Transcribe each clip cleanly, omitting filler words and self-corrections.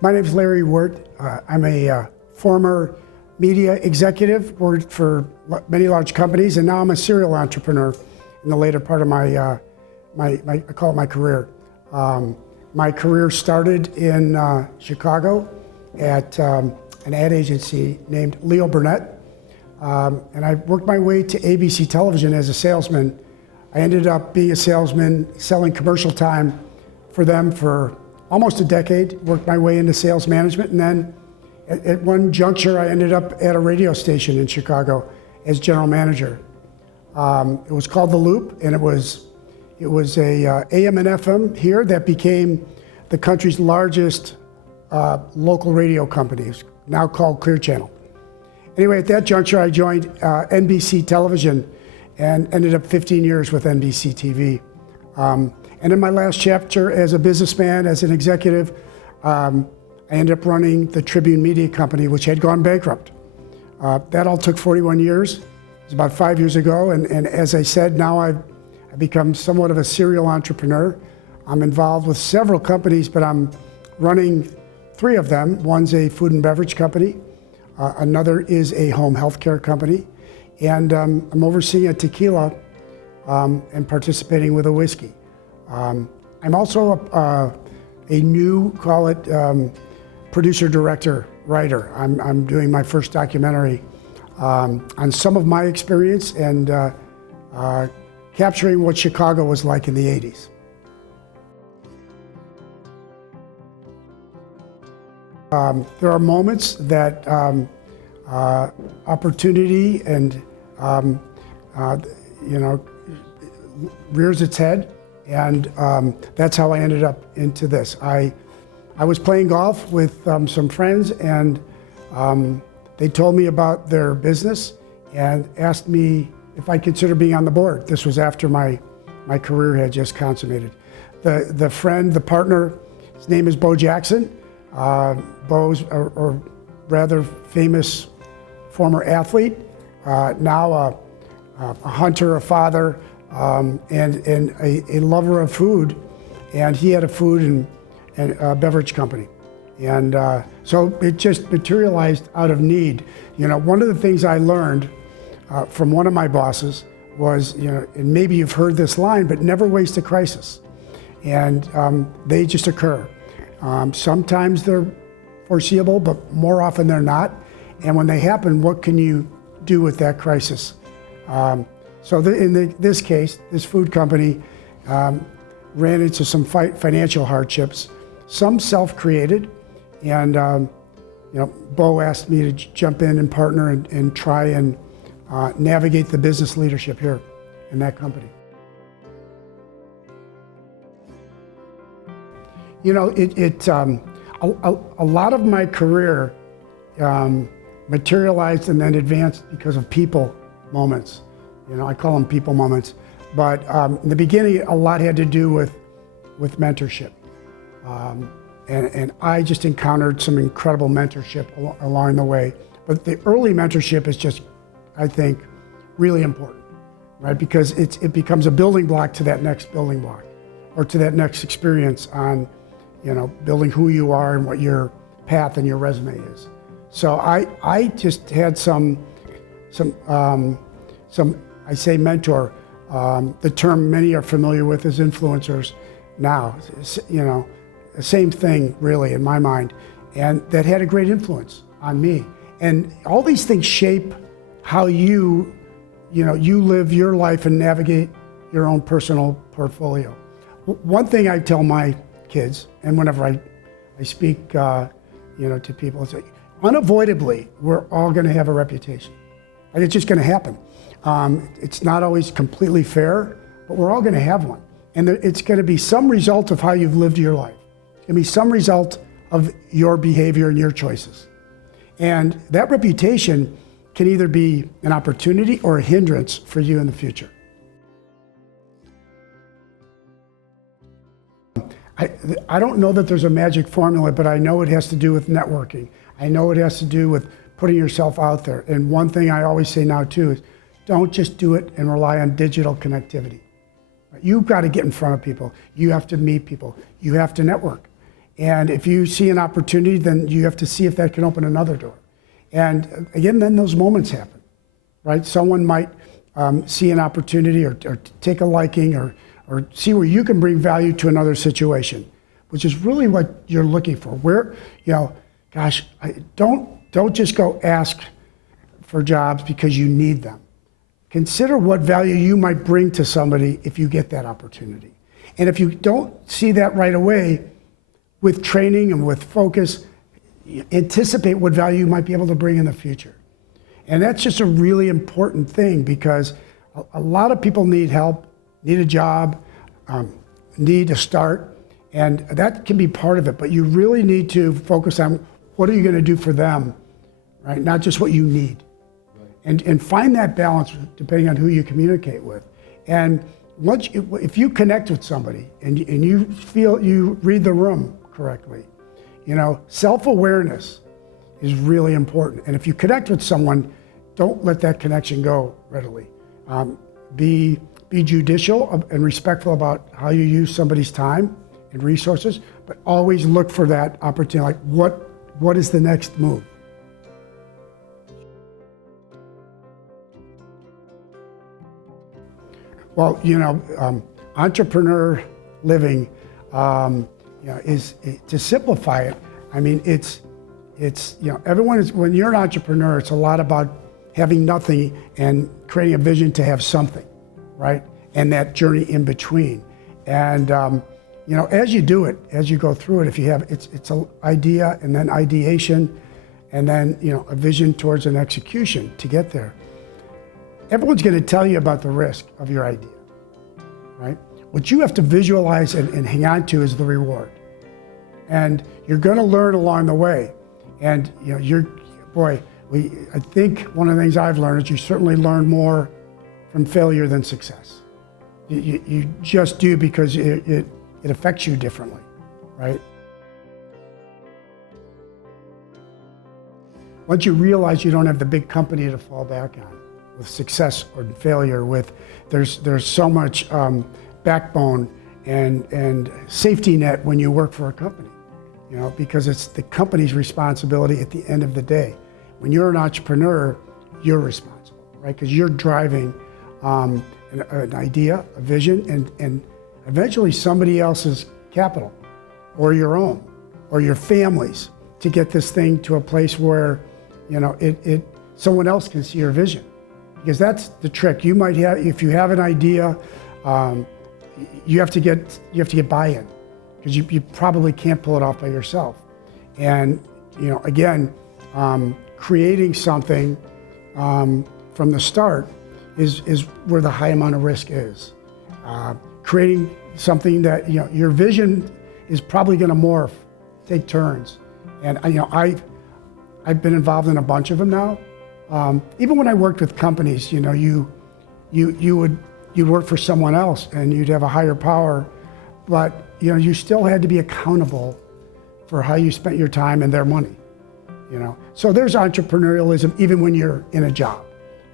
My name is Larry Wert. I'm a former media executive, worked for many large companies, and now I'm a serial entrepreneur in the later part of I call it my career. My career started in Chicago at an ad agency named Leo Burnett, and I worked my way to ABC television as a salesman. I ended up being a salesman, selling commercial time for them for almost a decade, worked my way into sales management, and then at one juncture I ended up at a radio station in Chicago as general manager. It was called The Loop, and it was a AM and FM here that became the country's largest local radio company, now called Clear Channel. Anyway, at that juncture I joined NBC Television and ended up 15 years with NBC TV. And in my last chapter as a businessman, as an executive, I ended up running the Tribune Media Company, which had gone bankrupt. That all took 41 years. It was about 5 years ago, and as I said, now I've become somewhat of a serial entrepreneur. I'm involved with several companies, but I'm running 3 of them. One's a food and beverage company, another is a home healthcare company, and I'm overseeing a tequila and participating with a whiskey. I'm also a new, call it producer, director, writer. I'm doing my first documentary on some of my experience and capturing what Chicago was like in the 80s. There are moments that opportunity and rears its head, and that's how I ended up into this. I was playing golf with some friends, and they told me about their business and asked me if I consider being on the board. This was after my career had just consummated. The friend, the partner, his name is Bo Jackson. Bo's a rather famous former athlete, now a hunter, a father, and a lover of food, and he had a food and beverage company. And so it just materialized out of need. One of the things I learned from one of my bosses was, and maybe you've heard this line, but never waste a crisis. And they just occur. Sometimes they're foreseeable, but more often they're not. And when they happen, what can you do with that crisis? So in this case, this food company ran into some financial hardships, some self-created, and Bo asked me to jump in and partner and try and navigate the business leadership here in that company. A lot of my career materialized and then advanced because of people moments. I call them people moments. But in the beginning, a lot had to do with mentorship. And I just encountered some incredible mentorship along the way. But the early mentorship is just, I think, really important, right? Because it becomes a building block to that next building block, or to that next experience on, building who you are and what your path and your resume is. So I just had some I say mentor. The term many are familiar with is influencers now. The same thing really in my mind, and that had a great influence on me. And all these things shape how you live your life and navigate your own personal portfolio. One thing I tell my kids, and whenever I speak to people, it's like, unavoidably, we're all going to have a reputation. Like, it's just going to happen. It's not always completely fair, but we're all going to have one. And it's going to be some result of how you've lived your life. It's going to be some result of your behavior and your choices. And that reputation can either be an opportunity or a hindrance for you in the future. I don't know that there's a magic formula, but I know it has to do with networking. I know it has to do with putting yourself out there. And one thing I always say now too is, don't just do it and rely on digital connectivity. You've got to get in front of people. You have to meet people. You have to network. And if you see an opportunity, then you have to see if that can open another door. And again, then those moments happen, right? Someone might see an opportunity or take a liking or see where you can bring value to another situation, which is really what you're looking for. Where, gosh, don't just go ask for jobs because you need them. Consider what value you might bring to somebody if you get that opportunity. And if you don't see that right away, with training and with focus, anticipate what value you might be able to bring in the future. And that's just a really important thing, because a lot of people need help, need a job, need to start, and that can be part of it. But you really need to focus on what are you going to do for them, right? Not just what you need. Right. And find that balance depending on who you communicate with. And if you connect with somebody and you feel you read the room correctly, self-awareness is really important. And if you connect with someone, don't let that connection go readily. Be judicial and respectful about how you use somebody's time and resources, but always look for that opportunity. Like, what is the next move? Well, entrepreneur living, is to simplify it. I mean, it's everyone is, when you're an entrepreneur, it's a lot about having nothing and creating a vision to have something, right? And that journey in between. And as you do it, as you go through it, if you have it's an idea and then ideation, and then a vision towards an execution to get there. Everyone's going to tell you about the risk of your idea, right? What you have to visualize and hang on to is the reward. And you're going to learn along the way. And I think one of the things I've learned is you certainly learn more from failure than success. You just do, because it affects you differently, right? Once you realize you don't have the big company to fall back on with success or failure, there's so much backbone and safety net when you work for a company, because it's the company's responsibility at the end of the day. When you're an entrepreneur, you're responsible, right? Because you're driving an idea, a vision, and eventually somebody else's capital, or your own, or your family's, to get this thing to a place where someone else can see your vision. Because that's the trick. You might have, if you have an idea, you have to get buy-in, because you probably can't pull it off by yourself. And again, creating something from the start is where the high amount of risk is. Creating something that your vision is probably going to morph, take turns. And I've been involved in a bunch of them now. Even when I worked with companies, you'd work for someone else and you'd have a higher power, but you still had to be accountable for how you spent your time and their money. So there's entrepreneurialism even when you're in a job.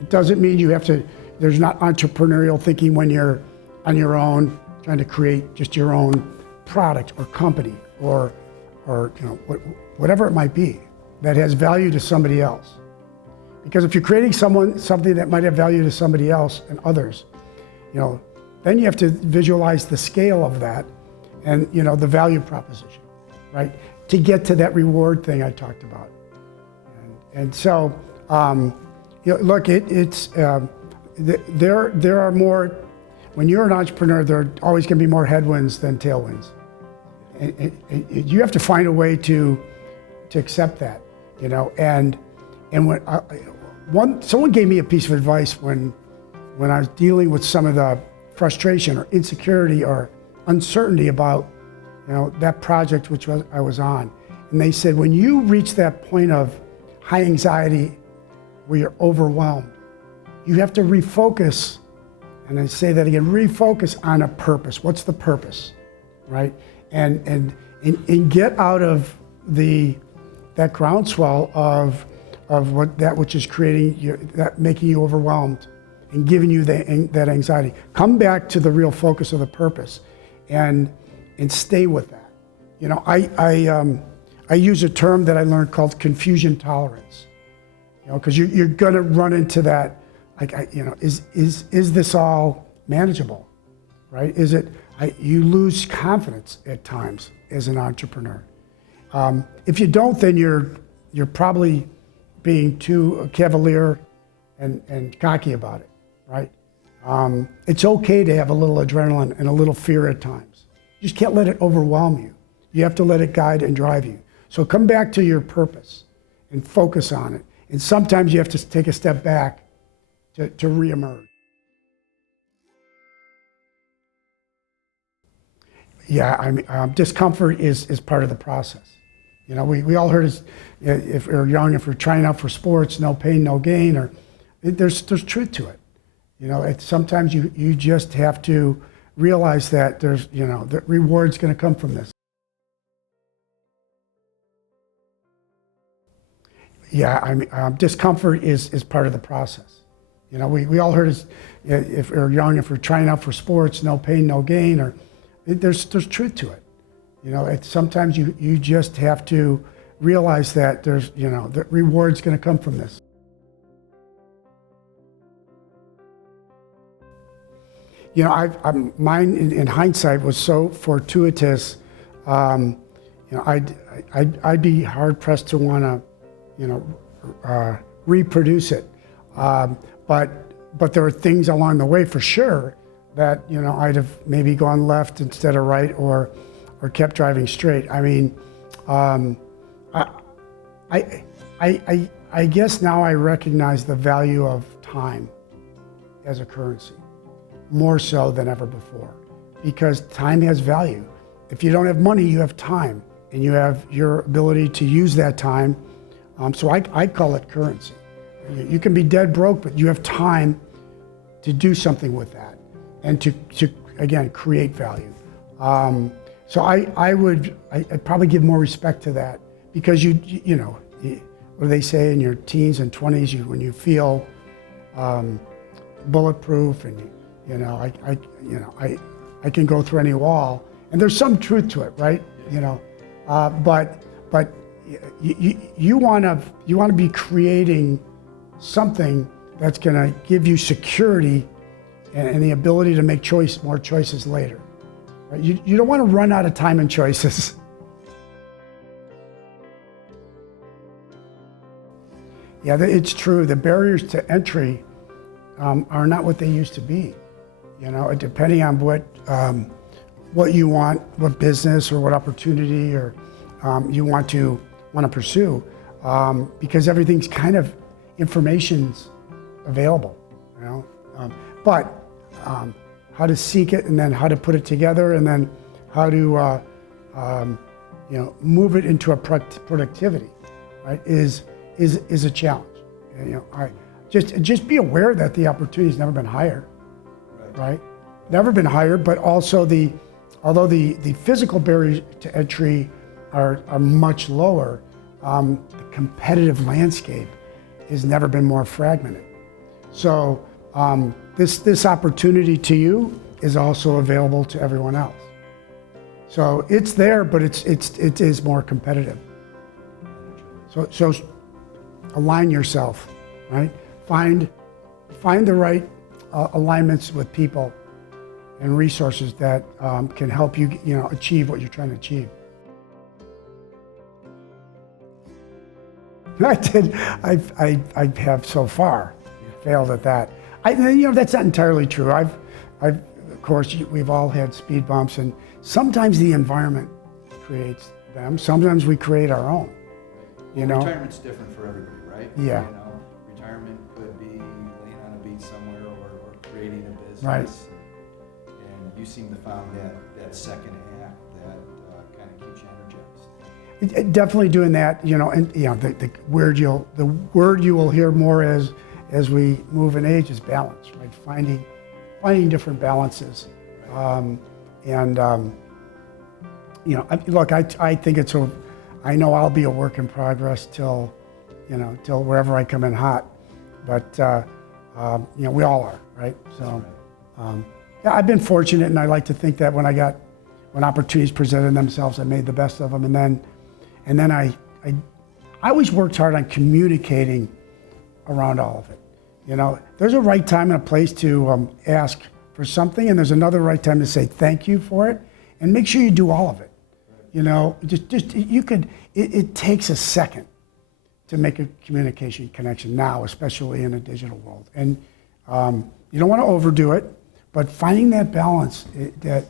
It doesn't mean there's not entrepreneurial thinking when you're on your own, trying to create just your own product or company or whatever it might be that has value to somebody else. Because if you're creating something that might have value to somebody else and others, then you have to visualize the scale of that and the value proposition, right? To get to that reward thing I talked about. And so, look, there are more. When you're an entrepreneur, there are always going to be more headwinds than tailwinds. And you have to find a way to accept that, And when someone gave me a piece of advice when I was dealing with some of the frustration or insecurity or uncertainty about, that project which I was on, and they said, when you reach that point of high anxiety where you're overwhelmed, you have to refocus. And I say that again, refocus on a purpose. What's the purpose, right? And get out of that groundswell of that which is creating that making you overwhelmed and giving you that anxiety. Come back to the real focus of the purpose, and stay with that. I use a term that I learned called confusion tolerance. Because you're going to run into that, is this all manageable, right? You lose confidence at times as an entrepreneur. If you don't, then you're probably being too cavalier and cocky about it, right? It's okay to have a little adrenaline and a little fear at times. You just can't let it overwhelm you. You have to let it guide and drive you. So come back to your purpose and focus on it. And sometimes you have to take a step back to reemerge. Yeah, discomfort is part of the process. We all heard, if we're young, if we're trying out for sports, no pain, no gain, or there's truth to it. Sometimes you just have to realize that the reward's going to come from this. Yeah, discomfort is part of the process. We all heard, if we're young, if we're trying out for sports, no pain, no gain, or there's truth to it. Sometimes you just have to realize that the reward's going to come from this. Mine in hindsight was so fortuitous. I'd be hard pressed to want to reproduce it. But there were things along the way for sure that, I'd have maybe gone left instead of right or kept driving straight. I mean, I guess now I recognize the value of time as a currency, more so than ever before, because time has value. If you don't have money, you have time, and you have your ability to use that time. So I call it currency. You can be dead broke, but you have time to do something with that and to again, create value. So I'd probably give more respect to that, because what do they say in your teens and 20s, when you feel bulletproof and I can go through any wall, and there's some truth to it, right? But you want to be creating something that's going to give you security and the ability to make more choices later. Right? You don't want to run out of time and choices. Yeah, it's true. The barriers to entry are not what they used to be. Depending on what you want, what business or what opportunity or you want to pursue, because everything's kind of information's available, but how to seek it, and then how to put it together, and then how to move it into a productivity, right, is a challenge. Just be aware that the opportunity's never been higher, right? Never been higher, but also although the physical barriers to entry are much lower, the competitive landscape has never been more fragmented. So this opportunity to you is also available to everyone else. So it's there, but it is more competitive. So align yourself, right? Find the right alignments with people and resources that can help you, achieve what you're trying to achieve. I have so far failed at that. That's not entirely true. Of course, we've all had speed bumps, and sometimes the environment creates them. Sometimes we create our own. Retirement's different for everybody, right? Yeah. Retirement could be laying on a beach somewhere or creating a business. Right. And you seem to found that second act that kind of keeps you energized. Definitely doing that, the word you will hear more as we move in age is balance, right? Finding different balances, look, I think I know I'll be a work in progress till wherever I come in hot, but we all are, right? So, yeah, I've been fortunate, and I like to think that when when opportunities presented themselves, I made the best of them. And then I always worked hard on communicating around all of it. You know, there's a right time and a place to ask for something, and there's another right time to say thank you for it, and make sure you do all of it. You know, it takes a second to make a communication connection now, especially in a digital world. And you don't want to overdo it, but finding that balance that,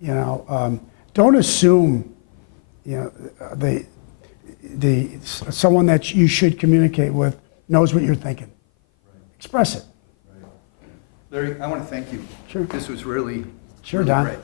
you know, don't assume, you know, someone that you should communicate with knows what you're thinking. Right. Express it. Right. Larry, I want to thank you. Sure. This was really, Sure, really Don. great.